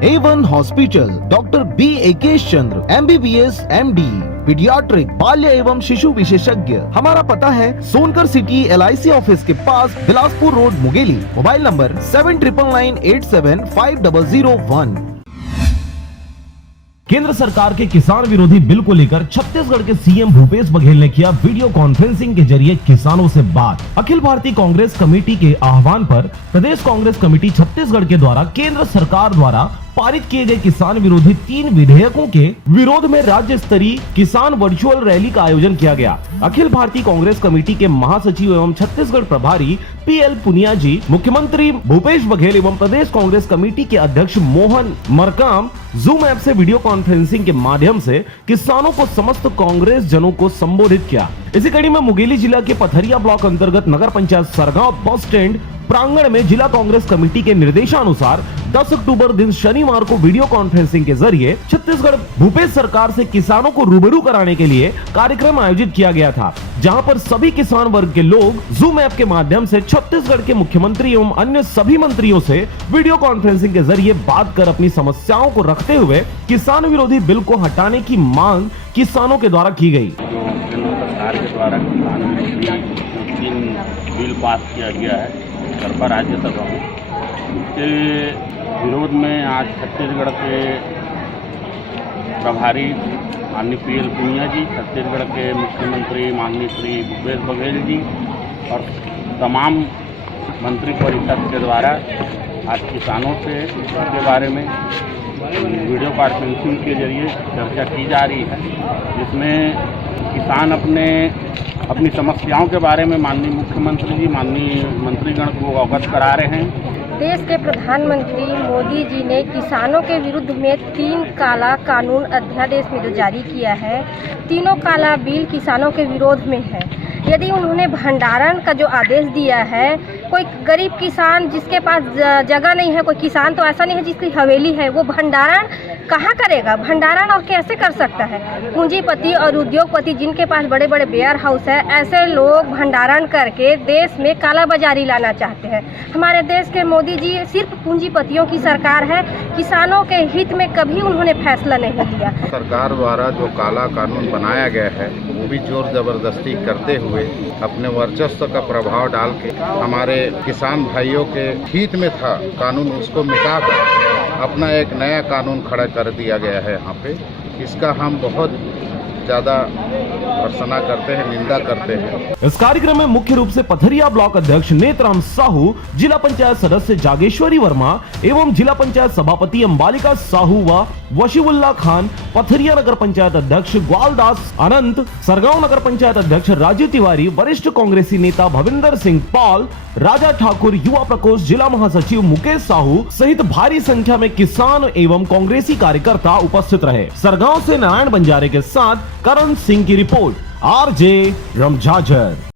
A1 hospital, doctor B एकेश चंद्र, MBBS MD, paediatric, बाल्य एवं शिशु विशेषज्ञ। हमारा पता है सोनकर सिटी LIC ऑफिस के पास, Bilaspur road, Mungeli. Mobile number 7999875001। केंद्र सरकार के किसान विरोधी बिल को लेकर छत्तीसगढ़ के सीएम भूपेश बघेल ने किया वीडियो कॉन्फ्रेंसिंग के जरिए किसानों से बात। अखिल भारतीय कांग्रेस कमेटी के आह्वान पर प्रदेश कांग्रेस कमेटी छत्तीसगढ़ के द्वारा केंद्र सरकार द्वारा पारित किए गए किसान विरोधी 3 विधेयकों के विरोध में राज्य स्तरीय किसान वर्चुअल रैली का आयोजन किया गया। अखिल भारतीय कांग्रेस कमेटी के महासचिव एवं छत्तीसगढ़ प्रभारी PL पुनिया जी, मुख्यमंत्री भूपेश बघेल एवं प्रदेश कांग्रेस कमेटी के अध्यक्ष मोहन मरकाम जूम ऐप से वीडियो कॉन्फ्रेंसिंग के माध्यम से किसानों को समस्त कांग्रेस जनों को संबोधित किया। इसी कड़ी में मुंगेली जिला के पथरिया ब्लॉक अंतर्गत नगर पंचायत सरगांव बस स्टैंड प्रांगण में जिला कांग्रेस कमेटी के निर्देशानुसार 10 अक्टूबर दिन शनिवार को वीडियो कॉन्फ्रेंसिंग के जरिए छत्तीसगढ़ भूपेश सरकार से किसानों को रूबरू कराने के लिए कार्यक्रम आयोजित किया गया था, जहां पर सभी किसान वर्ग के लोग जूम ऐप के माध्यम से छत्तीसगढ़ के मुख्यमंत्री एवं अन्य सभी मंत्रियों से वीडियो कॉन्फ्रेंसिंग के जरिए बात कर अपनी समस्याओं को रखते हुए किसान विरोधी बिल को हटाने की मांग किसानों के द्वारा की गई। सरकार के द्वारा किसान विरोधी बिल पास किया गया है सर्व राज्यसभा में, इसके विरोध में आज छत्तीसगढ़ के प्रभारी माननीय PL पुनिया जी, छत्तीसगढ़ के मुख्यमंत्री माननीय श्री भूपेश बघेल जी और तमाम मंत्री परिषद के द्वारा आज किसानों से इसके बारे में वीडियो कॉन्फ्रेंसिंग के जरिए चर्चा की जा रही है, जिसमें किसान अपनी समस्याओं के बारे में माननीय मुख्यमंत्री जी, माननीय मंत्रीगण को अवगत करा रहे हैं। देश के प्रधानमंत्री मोदी जी ने किसानों के विरुद्ध में 3 काला कानून अध्यादेश में जो जारी किया है, तीनों काला बिल किसानों के विरोध में है। यदि उन्होंने भंडारण का जो आदेश दिया है, कोई गरीब किसान जिसके पास जगह नहीं है, कोई किसान तो ऐसा नहीं है जिसकी हवेली है, वो भंडारण कहाँ करेगा? भंडारण और कैसे कर सकता है? पूंजीपति और उद्योगपति जिनके पास बड़े बड़े वेयर हाउस है, ऐसे लोग भंडारण करके देश में काला बाजारी लाना चाहते हैं। हमारे देश के मोदी जी सिर्फ पूंजीपतियों की सरकार है, किसानों के हित में कभी उन्होंने फैसला नहीं लिया। सरकार द्वारा जो काला कानून बनाया गया है, वो भी जोर जबरदस्ती करते हुए अपने वर्चस्व का प्रभाव डाल के हमारे किसान भाइयों के हित में था कानून, उसको मिटाकर अपना एक नया कानून खड़ा कर दिया गया है। यहाँ पे इसका हम बहुत ज्यादा भर्त्सना करते हैं, निंदा करते हैं। इस कार्यक्रम में मुख्य रूप से पथरिया ब्लॉक अध्यक्ष नेतराम साहू, जिला पंचायत सदस्य जागेश्वरी वर्मा एवं जिला पंचायत सभापति अंबालिका साहू व वशीउल्लाह खान, पथरिया नगर पंचायत अध्यक्ष ग्वालदास अनंत, सरगांव नगर पंचायत अध्यक्ष राजीव तिवारी, वरिष्ठ कांग्रेसी नेता भविंदर सिंह पाल, राजा ठाकुर, युवा प्रकोष्ठ जिला महासचिव मुकेश साहू सहित भारी संख्या में किसान एवं कांग्रेसी कार्यकर्ता उपस्थित रहे। सरगांव से नारायण बंजारे के साथ करण सिंह की रिपोर्ट, RJ रमझाझर।